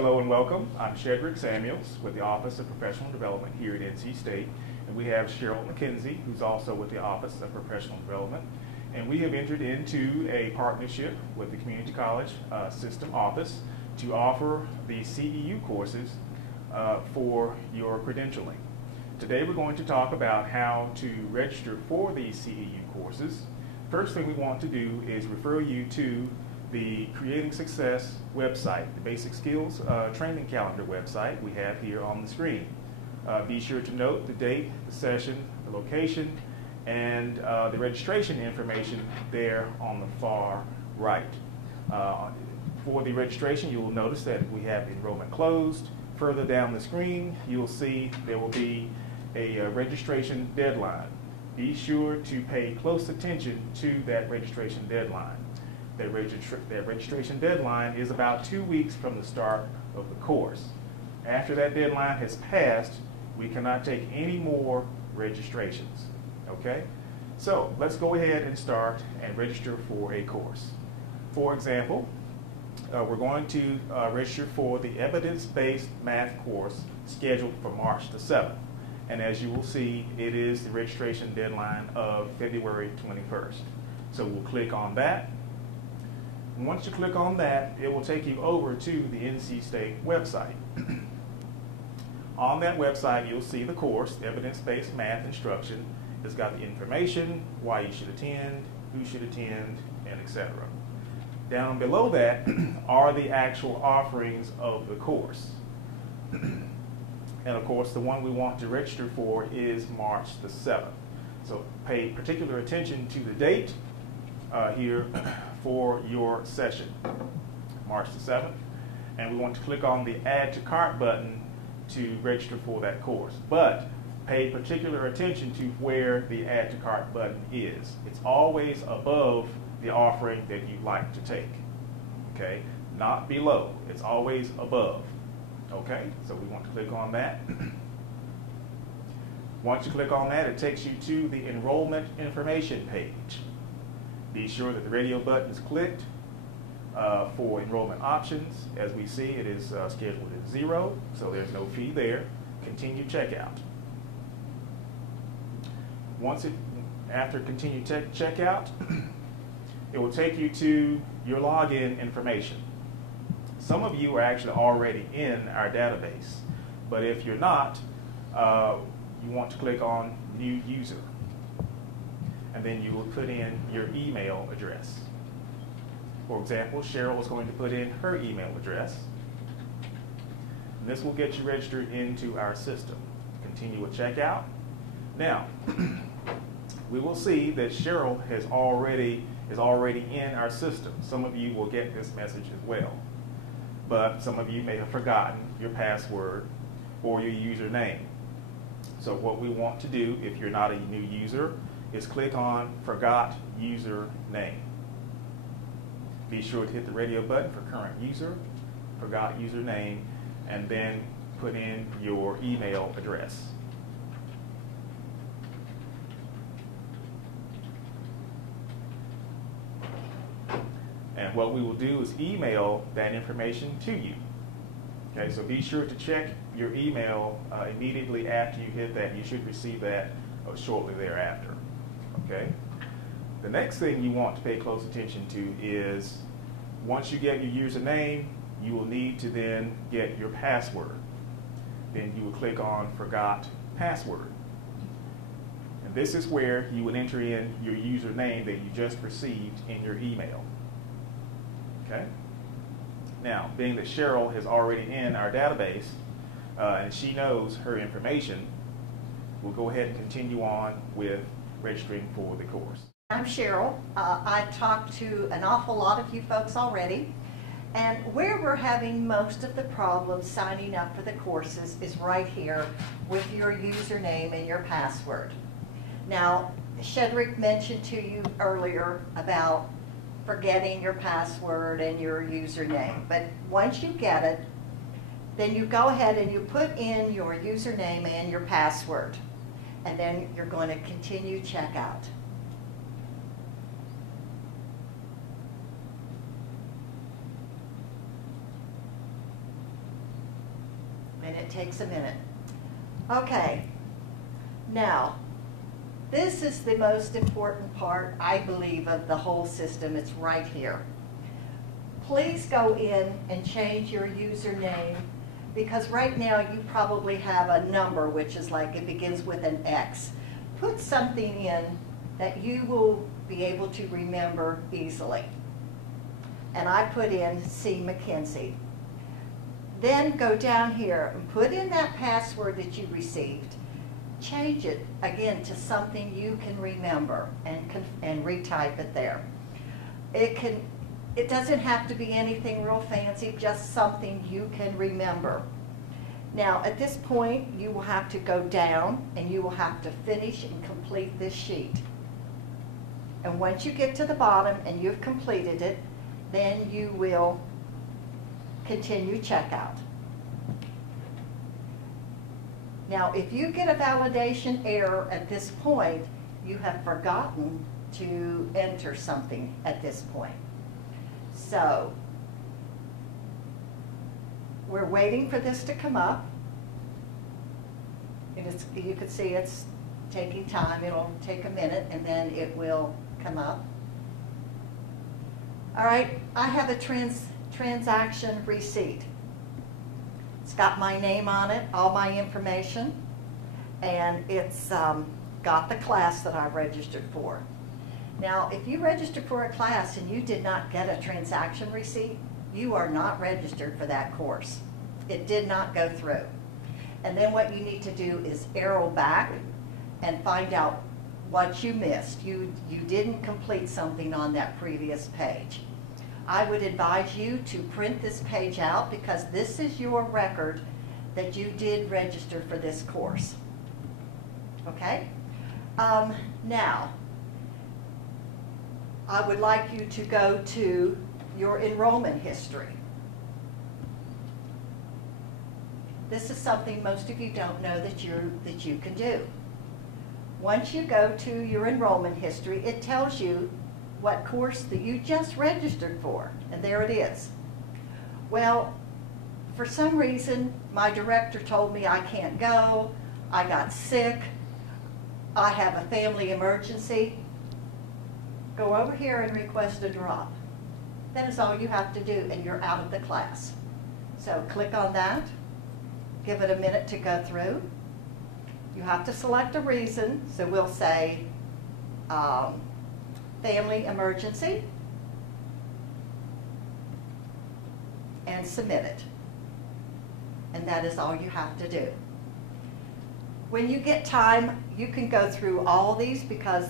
Hello and welcome. I'm Shedrick Samuels with the Office of Professional Development here at NC State. And we have Cheryl McKenzie, who's also with the Office of Professional Development. And we have entered into a partnership with the Community College System Office to offer the CEU courses for your credentialing. Today we're going to talk about how to register for these CEU courses. First thing we want to do is refer you to the Creating Success website, the Basic Skills Training Calendar website we have here on the screen. Be sure to note the date, the session, the location, and the registration information there on the far right. For the registration, you will notice that we have enrollment closed. Further down the screen, you'll see there will be a registration deadline. Be sure to pay close attention to that registration deadline. That registration deadline is about 2 weeks from the start of the course. After that deadline has passed, we cannot take any more registrations. Okay? So let's go ahead and start and register for a course. For example, we're going to register for the evidence-based math course scheduled for March the 7th. And as you will see, it is the registration deadline of February 21st. So we'll click on that. Once you click on that, it will take you over to the NC State website. On that website, you'll see the course, Evidence-Based Math Instruction. It's got the information, why you should attend, who should attend, and etc. Down below that are the actual offerings of the course. And of course, the one we want to register for is March the 7th. So pay particular attention to the date here for your session, March the 7th. And we want to click on the Add to Cart button to register for that course. But pay particular attention to where the Add to Cart button is. It's always above the offering that you'd like to take. Okay? Not below. It's always above. Okay? So we want to click on that. Once you click on that, it takes you to the enrollment information page. Be sure that the radio button is clicked for enrollment options. As we see, it is scheduled at 0, so there's no fee there. Continue checkout. After continue checkout, it will take you to your login information. Some of you are actually already in our database, but if you're not, you want to click on New User. And then you will put in your email address. For example, Cheryl is going to put in her email address. And this will get you registered into our system. Continue with checkout. Now, we will see that Cheryl is already in our system. Some of you will get this message as well. But some of you may have forgotten your password or your username. So what we want to do, if you're not a new user, is click on Forgot Username. Be sure to hit the radio button for current user, forgot username, and then put in your email address. And what we will do is email that information to you. Okay, so be sure to check your email immediately after you hit that. You should receive that shortly thereafter. Okay. The next thing you want to pay close attention to is once you get your username, you will need to then get your password. Then you will click on Forgot Password. And this is where you would enter in your username that you just received in your email. Okay. Now, being that Cheryl is already in our database and she knows her information, we'll go ahead and continue on with registering for the course. I'm Cheryl. I've talked to an awful lot of you folks already, and where we're having most of the problems signing up for the courses is right here with your username and your password. Now, Shedrick mentioned to you earlier about forgetting your password and your username, but once you get it, then you go ahead and you put in your username and your password, and then you're going to continue checkout. and it takes a minute. Okay, now, this is the most important part, I believe, of the whole system. It's right here. Please go in and change your username, because right now you probably have a number which is like it begins with an X. Put something in that you will be able to remember easily. And I put in C. McKenzie. Then go down here and put in that password that you received. Change it again to something you can remember and retype it there. It doesn't have to be anything real fancy, just something you can remember. Now at this point you will have to go down and you will have to finish and complete this sheet. And once you get to the bottom and you've completed it, then you will continue checkout. Now, if you get a validation error at this point, you have forgotten to enter something at this point. So, we're waiting for this to come up. And you can see it's taking time. It'll take a minute and then it will come up. All right, I have a transaction receipt. It's got my name on it, all my information, and it's got the class that I registered for. Now, if you registered for a class and you did not get a transaction receipt, you are not registered for that course. It did not go through. And then what you need to do is arrow back and find out what you missed. You didn't complete something on that previous page. I would advise you to print this page out because this is your record that you did register for this course. Okay? Now, I would like you to go to your enrollment history. This is something most of you don't know that you can do. Once you go to your enrollment history, it tells you what course that you just registered for, and there it is. Well, for some reason, my director told me I can't go, I got sick, I have a family emergency. Go over here and request a drop. That is all you have to do, and you're out of the class. So click on that, give it a minute to go through. You have to select a reason, so we'll say family emergency, and submit it. And that is all you have to do. When you get time, you can go through all these because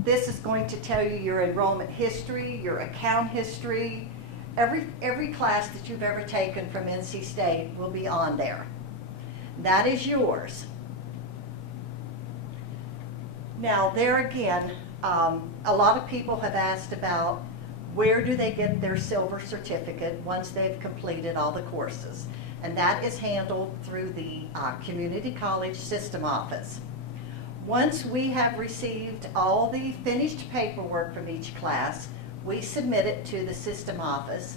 this is going to tell you your enrollment history, your account history. Every class that you've ever taken from NC State will be on there. That is yours. Now there again, a lot of people have asked about where do they get their silver certificate once they've completed all the courses. And that is handled through the Community College System Office. Once we have received all the finished paperwork from each class, we submit it to the System Office.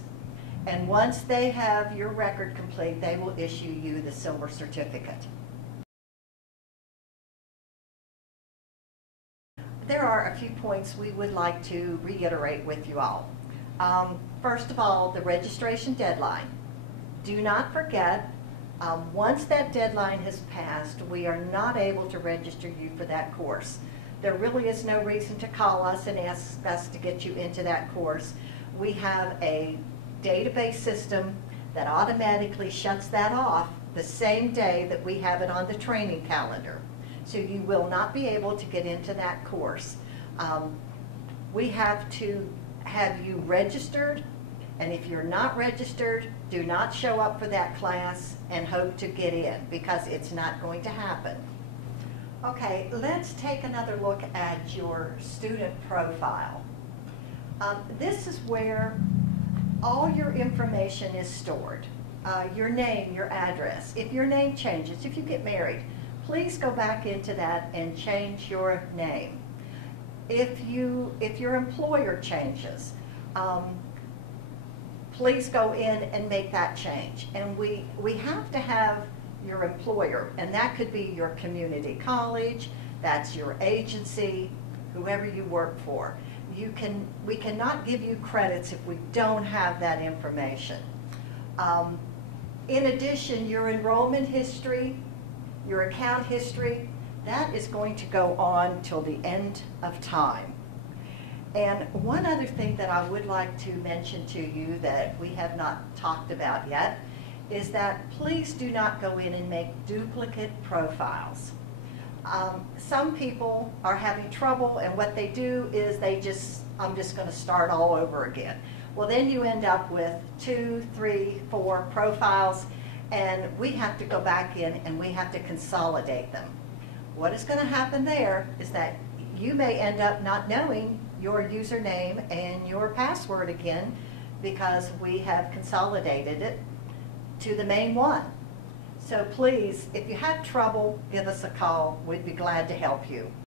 And once they have your record complete, they will issue you the silver certificate. There are a few points we would like to reiterate with you all. First of all, the registration deadline. Do not forget, once that deadline has passed, we are not able to register you for that course. There really is no reason to call us and ask us to get you into that course. We have a database system that automatically shuts that off the same day that we have it on the training calendar. So you will not be able to get into that course. We have to have you registered, and if you're not registered, do not show up for that class and hope to get in, because it's not going to happen. Okay, let's take another look at your student profile. This is where all your information is stored. Your name, your address. If your name changes, if you get married, please go back into that and change your name. If your employer changes, please go in and make that change. And we have to have your employer, and that could be your community college, that's your agency, whoever you work for. We cannot give you credits if we don't have that information. In addition, your enrollment history, your account history, that is going to go on till the end of time. And one other thing that I would like to mention to you that we have not talked about yet is that please do not go in and make duplicate profiles. Some people are having trouble, and what they do is I'm just going to start all over again. Well, then you end up with 2, 3, 4 profiles, and we have to go back in and we have to consolidate them. What is going to happen there is that you may end up not knowing your username and your password again because we have consolidated it to the main one. So please, if you have trouble, give us a call. We'd be glad to help you.